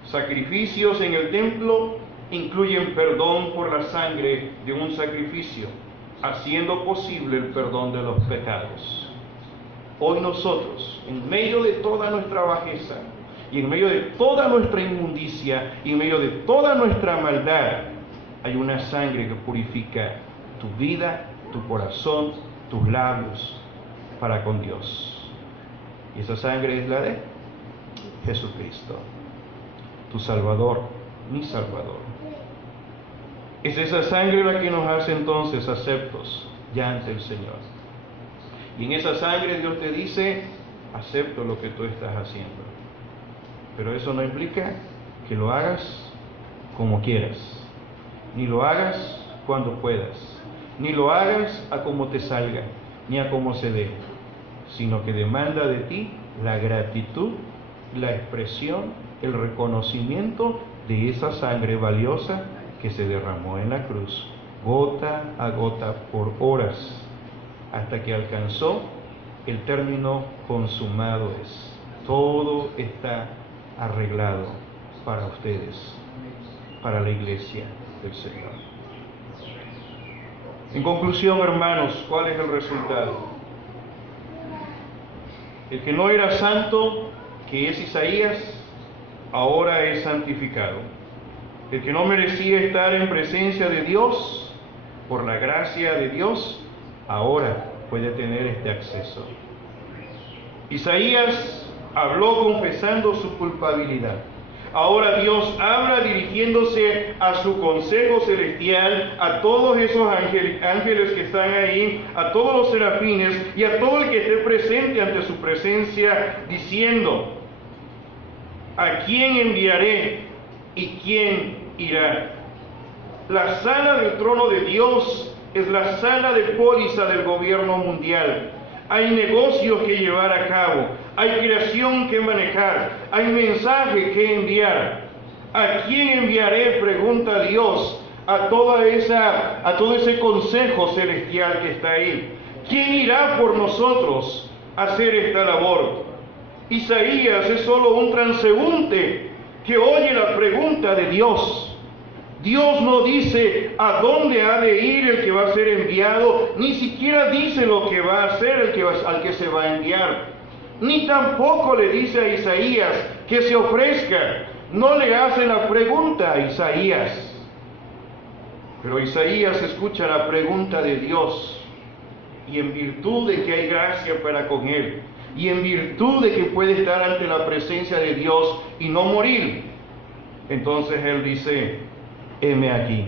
Sacrificios en el templo incluyen perdón por la sangre de un sacrificio, haciendo posible el perdón de los pecados. hoy nosotros, en medio de toda nuestra bajeza, y en medio de toda nuestra inmundicia, y en medio de toda nuestra maldad, hay una sangre que purifica tu vida, tu corazón, tus labios para con Dios. Y esa sangre es la de Jesucristo, tu Salvador, mi Salvador. Es esa sangre la que nos hace entonces aceptos ya ante el Señor. Y en esa sangre Dios te dice, acepto lo que tú estás haciendo. Pero eso no implica que lo hagas como quieras, ni lo hagas cuando puedas, ni lo hagas a como te salga, ni a como se dé, sino que demanda de ti la gratitud, la expresión, el reconocimiento de esa sangre valiosa que se derramó en la cruz, gota a gota por horas, hasta que alcanzó el término consumado es. Todo está arreglado para ustedes, para la iglesia del Señor. En conclusión, hermanos, ¿cuál es el resultado? El que no era santo, que es Isaías, ahora es santificado. El que no merecía estar en presencia de Dios, por la gracia de Dios, ahora puede tener este acceso. Isaías habló confesando su culpabilidad. Ahora Dios habla dirigiéndose a su consejo celestial, a todos esos ángeles que están ahí, a todos los serafines y a todo el que esté presente ante su presencia, diciendo: ¿a quién enviaré y quién irá? La sala del trono de Dios es la sala de póliza del gobierno mundial. Hay negocios que llevar a cabo, hay creación que manejar, hay mensaje que enviar. ¿A quién enviaré?, pregunta Dios, a todo ese consejo celestial que está ahí. ¿Quién irá por nosotros a hacer esta labor? Isaías es solo un transeúnte que oye la pregunta de Dios. Dios no dice a dónde ha de ir el que va a ser enviado, ni siquiera dice lo que va a hacer al que se va a enviar, ni tampoco le dice a Isaías que se ofrezca. No le hace la pregunta a Isaías, pero Isaías escucha la pregunta de Dios, y en virtud de que hay gracia para con él, y en virtud de que puede estar ante la presencia de Dios y no morir, entonces él dice: heme aquí,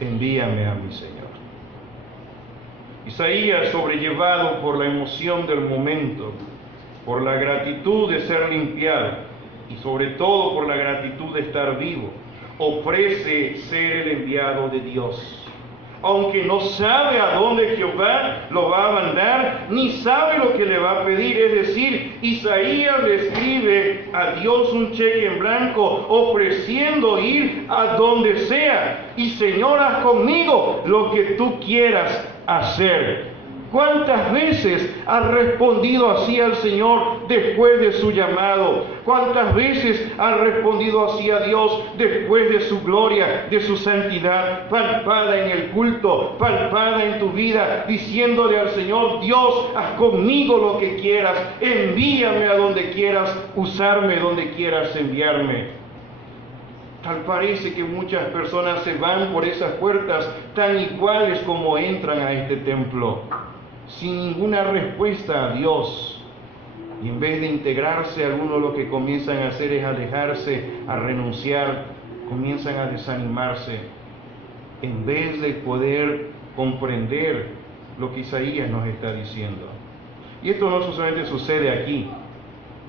envíame a mi Señor. Isaías, sobrellevado por la emoción del momento, por la gratitud de ser limpiado y sobre todo por la gratitud de estar vivo, ofrece ser el enviado de Dios. Aunque no sabe a dónde Jehová lo va a mandar, ni sabe lo que le va a pedir. Es decir, Isaías le escribe a Dios un cheque en blanco, ofreciendo ir a donde sea. Y Señor, haz conmigo lo que tú quieras hacer. ¿Cuántas veces has respondido así al Señor después de su llamado? ¿Cuántas veces has respondido así a Dios después de su gloria, de su santidad, palpada en el culto, palpada en tu vida, diciéndole al Señor: Dios, haz conmigo lo que quieras, envíame a donde quieras, usarme donde quieras enviarme? Tal parece que muchas personas se van por esas puertas tan iguales como entran a este templo, sin ninguna respuesta a Dios. Y en vez de integrarse, algunos lo que comienzan a hacer es alejarse, a renunciar, comienzan a desanimarse, en vez de poder comprender lo que Isaías nos está diciendo. Y esto no solamente sucede aquí.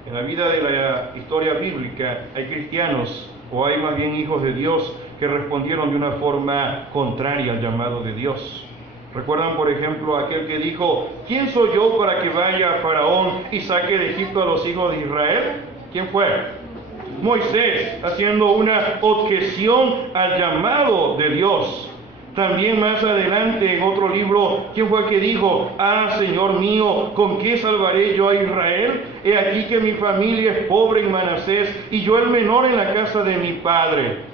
En la vida de la historia bíblica hay cristianos, o hay más bien hijos de Dios, que respondieron de una forma contraria al llamado de Dios. ¿Recuerdan, por ejemplo, aquel que dijo: ¿quién soy yo para que vaya a Faraón y saque de Egipto a los hijos de Israel? ¿Quién fue? Moisés, haciendo una objeción al llamado de Dios. También más adelante en otro libro, ¿quién fue el que dijo: ah, Señor mío, ¿con qué salvaré yo a Israel? He aquí que mi familia es pobre en Manasés y yo el menor en la casa de mi padre.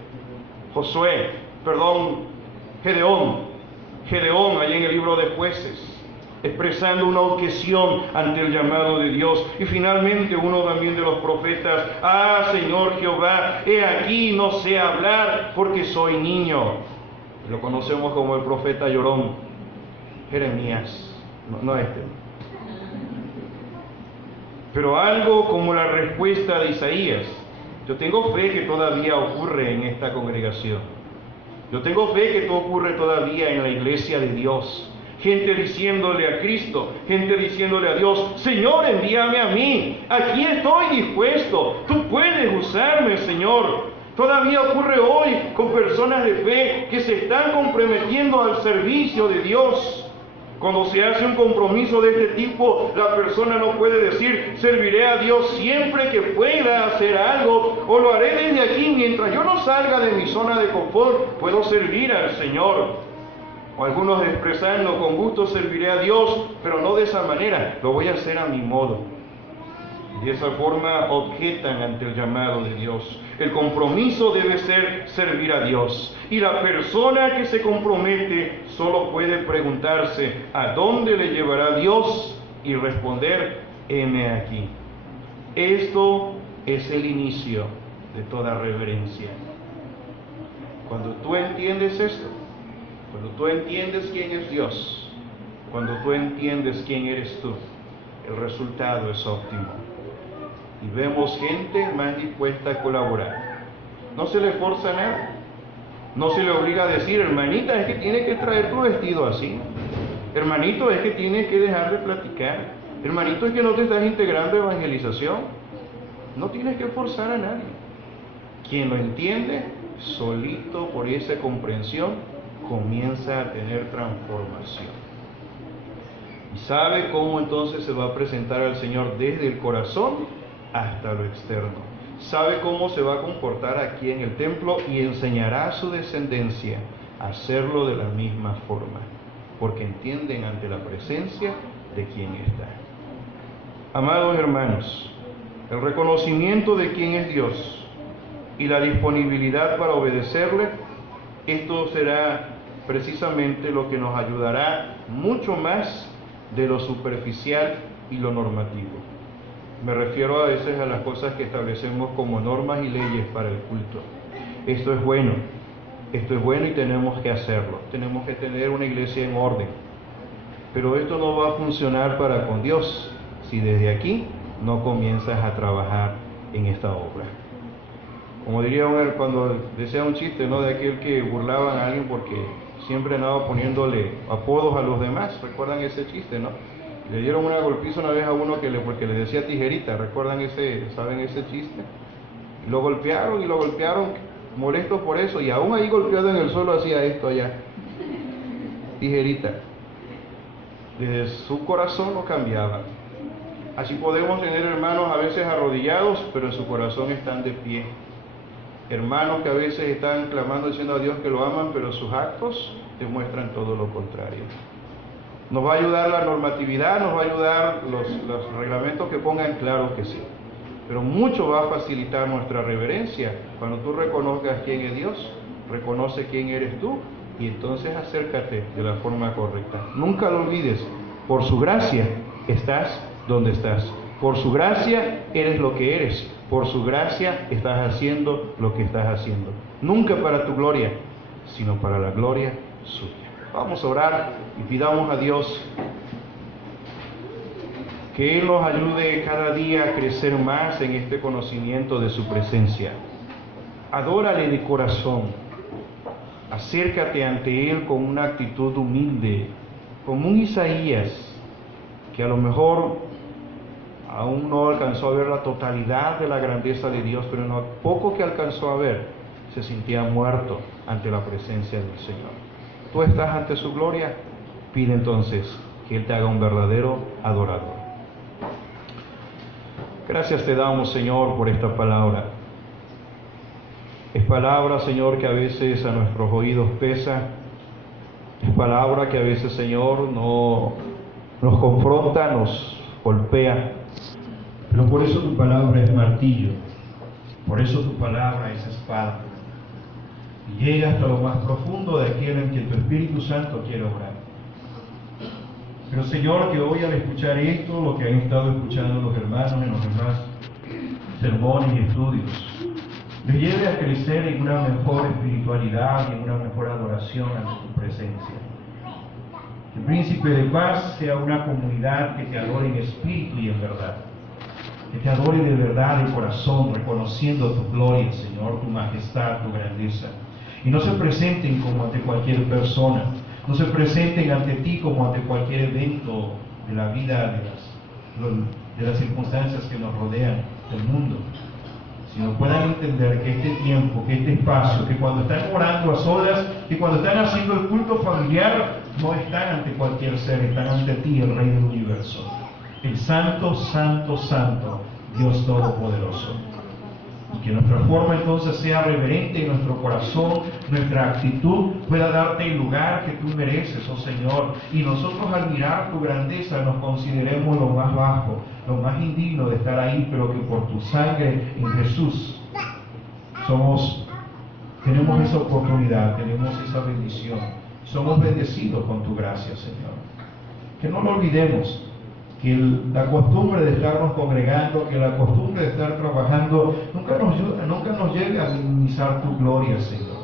Gedeón, allá en el libro de Jueces. expresando una objeción ante el llamado de Dios. Y finalmente uno también de los profetas: ah, Señor Jehová, he aquí no sé hablar porque soy niño. Lo conocemos como el profeta llorón, Jeremías, no este. Pero algo como la respuesta de Isaías: yo tengo fe que todavía ocurre en esta congregación. Yo tengo fe que esto ocurre todavía en la iglesia de Dios. Gente diciéndole a Cristo, gente diciéndole a Dios: Señor, envíame a mí, aquí estoy dispuesto, tú puedes usarme, Señor. Todavía ocurre hoy con personas de fe que se están comprometiendo al servicio de Dios. Cuando se hace un compromiso de este tipo, la persona no puede decir: serviré a Dios siempre que pueda hacer algo, o lo haré desde aquí mientras yo no salga de mi zona de confort, puedo servir al Señor. O algunos expresando: con gusto serviré a Dios, pero no de esa manera, lo voy a hacer a mi modo. De esa forma objetan ante el llamado de Dios. El compromiso debe ser servir a Dios. Y la persona que se compromete solo puede preguntarse: ¿a dónde le llevará Dios? Y responder: heme aquí. Esto es el inicio de toda reverencia. Cuando tú entiendes esto, cuando tú entiendes quién es Dios, cuando tú entiendes quién eres tú, el resultado es óptimo. Y vemos gente más dispuesta a colaborar. No se le forza nada. No se le obliga a decir: hermanita, es que tienes que traer tu vestido así. Hermanito, es que tienes que dejar de platicar. Hermanito, es que no te estás integrando a evangelización. No tienes que forzar a nadie. Quien lo entiende, solito por esa comprensión, comienza a tener transformación. Y sabe cómo entonces se va a presentar al Señor desde el corazón hasta lo externo. Sabe cómo se va a comportar aquí en el templo y enseñará a su descendencia a hacerlo de la misma forma, porque entienden ante la presencia de quien está. Amados hermanos, el reconocimiento de quién es Dios y la disponibilidad para obedecerle, esto será precisamente lo que nos ayudará mucho más de lo superficial y lo normativo. Me refiero a veces a las cosas que establecemos como normas y leyes para el culto. Esto es bueno y tenemos que hacerlo. Tenemos que tener una iglesia en orden. Pero esto no va a funcionar para con Dios si desde aquí no comienzas a trabajar en esta obra. Como diría cuando decía un chiste, ¿no?, de aquel que burlaban a alguien porque siempre andaba poniéndole apodos a los demás. ¿Recuerdan ese chiste, no? Le dieron una golpiza una vez a uno porque le decía tijerita. ¿Saben ese chiste? Y lo golpearon molestos por eso, y aún ahí golpeado en el suelo hacía esto allá: tijerita. Desde su corazón no cambiaba. Así podemos tener hermanos a veces arrodillados, pero en su corazón están de pie. Hermanos que a veces están clamando diciendo a Dios que lo aman, pero sus actos demuestran todo lo contrario. Nos va a ayudar la normatividad, nos va a ayudar los reglamentos que pongan, claro que sí. Pero mucho va a facilitar nuestra reverencia cuando tú reconozcas quién es Dios, reconoce quién eres tú, y entonces acércate de la forma correcta. Nunca lo olvides: por su gracia estás donde estás. Por su gracia eres lo que eres. Por su gracia estás haciendo lo que estás haciendo. Nunca para tu gloria, sino para la gloria suya. Vamos a orar y pidamos a Dios que Él nos ayude cada día a crecer más en este conocimiento de su presencia. Adórale de corazón. Acércate ante Él con una actitud humilde, como un Isaías, que a lo mejor aún no alcanzó a ver la totalidad de la grandeza de Dios, pero en lo poco que alcanzó a ver, se sentía muerto ante la presencia del Señor. Tú estás ante su gloria, pide entonces que Él te haga un verdadero adorador. Gracias te damos, Señor, por esta palabra. Es palabra, Señor, que a veces a nuestros oídos pesa. Es palabra que a veces, Señor, nos confronta, nos golpea. Pero por eso tu palabra es martillo. Por eso tu palabra es espada. Y llega hasta lo más profundo de aquel en que tu Espíritu Santo quiere obrar. Pero Señor, que hoy al escuchar esto, lo que han estado escuchando los hermanos en los demás sermones y estudios, les lleve a crecer en una mejor espiritualidad y en una mejor adoración ante tu presencia. Que el Príncipe de Paz sea una comunidad que te adore en espíritu y en verdad. Que te adore de verdad de corazón, reconociendo tu gloria, Señor, tu majestad, tu grandeza. Y no se presenten como ante cualquier persona, no se presenten ante ti como ante cualquier evento de la vida, de las circunstancias que nos rodean, del mundo, sino puedan entender que este tiempo, que este espacio, que cuando están orando a solas, que cuando están haciendo el culto familiar, no están ante cualquier ser, están ante ti, el Rey del Universo, el Santo, Santo, Santo, Dios Todopoderoso. Y que nuestra forma entonces sea reverente en nuestro corazón, nuestra actitud pueda darte el lugar que tú mereces, oh Señor. Y nosotros al mirar tu grandeza nos consideremos lo más bajo, lo más indigno de estar ahí, pero que por tu sangre en Jesús tenemos esa oportunidad, tenemos esa bendición. Somos bendecidos con tu gracia, Señor. Que no lo olvidemos. Que la costumbre de estarnos congregando, que la costumbre de estar trabajando, nunca nos lleve a minimizar tu gloria, Señor.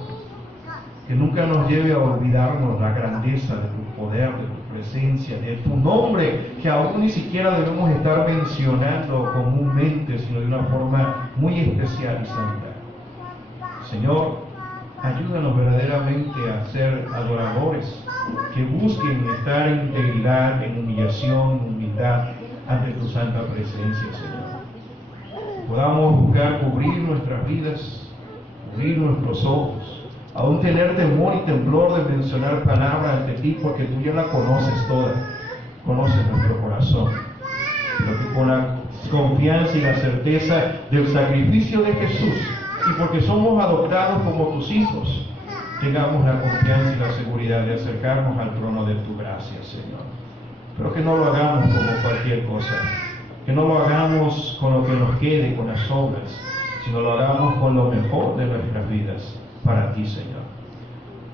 Que nunca nos lleve a olvidarnos la grandeza de tu poder, de tu presencia, de tu nombre, que aún ni siquiera debemos estar mencionando comúnmente, sino de una forma muy especial y santa. Señor, ayúdanos verdaderamente a ser adoradores, que busquen estar en integridad, en humillación, en humildad ante tu santa presencia, Señor. Podamos buscar cubrir nuestras vidas, cubrir nuestros ojos, aún tener temor y temblor de mencionar palabras ante ti, porque tú ya la conoces toda, conoces nuestro corazón. Pero que con la confianza y la certeza del sacrificio de Jesús, y porque somos adoptados como tus hijos, tengamos la confianza y la seguridad de acercarnos al trono de tu gracia, Señor. Pero que no lo hagamos como cualquier cosa, que no lo hagamos con lo que nos quede, con las obras, sino lo hagamos con lo mejor de nuestras vidas para ti, Señor.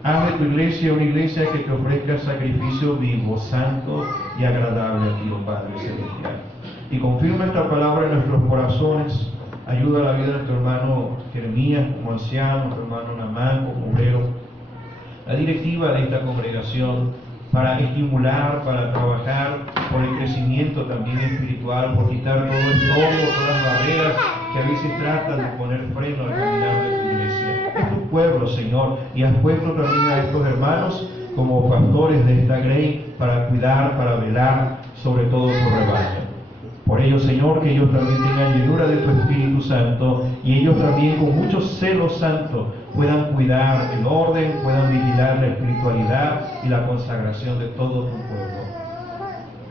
Haz de tu iglesia una iglesia que te ofrezca sacrificio vivo, santo y agradable a ti, oh Padre Celestial. Y confirma esta palabra en nuestros corazones. Ayuda a la vida de nuestro hermano Jeremías como anciano, nuestro hermano Namán como obrero, la directiva de esta congregación, para estimular, para trabajar por el crecimiento también espiritual, por quitar todo el estorbo, todas las barreras que a veces tratan de poner freno al caminar de tu iglesia. Es tu pueblo, Señor, y has puesto también a estos hermanos como pastores de esta grey para cuidar, para velar sobre todo tu rebaño. Por ello, Señor, que ellos también tengan llenura de tu Espíritu Santo y ellos también con mucho celo santo puedan cuidar el orden, puedan vigilar la espiritualidad y la consagración de todo tu pueblo.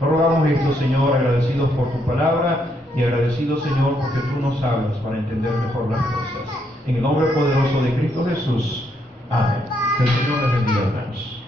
Te rogamos esto, Señor, agradecidos por tu palabra y agradecidos, Señor, porque tú nos hablas para entender mejor las cosas. En el nombre poderoso de Cristo Jesús. Amén. Que el Señor les bendiga, hermanos.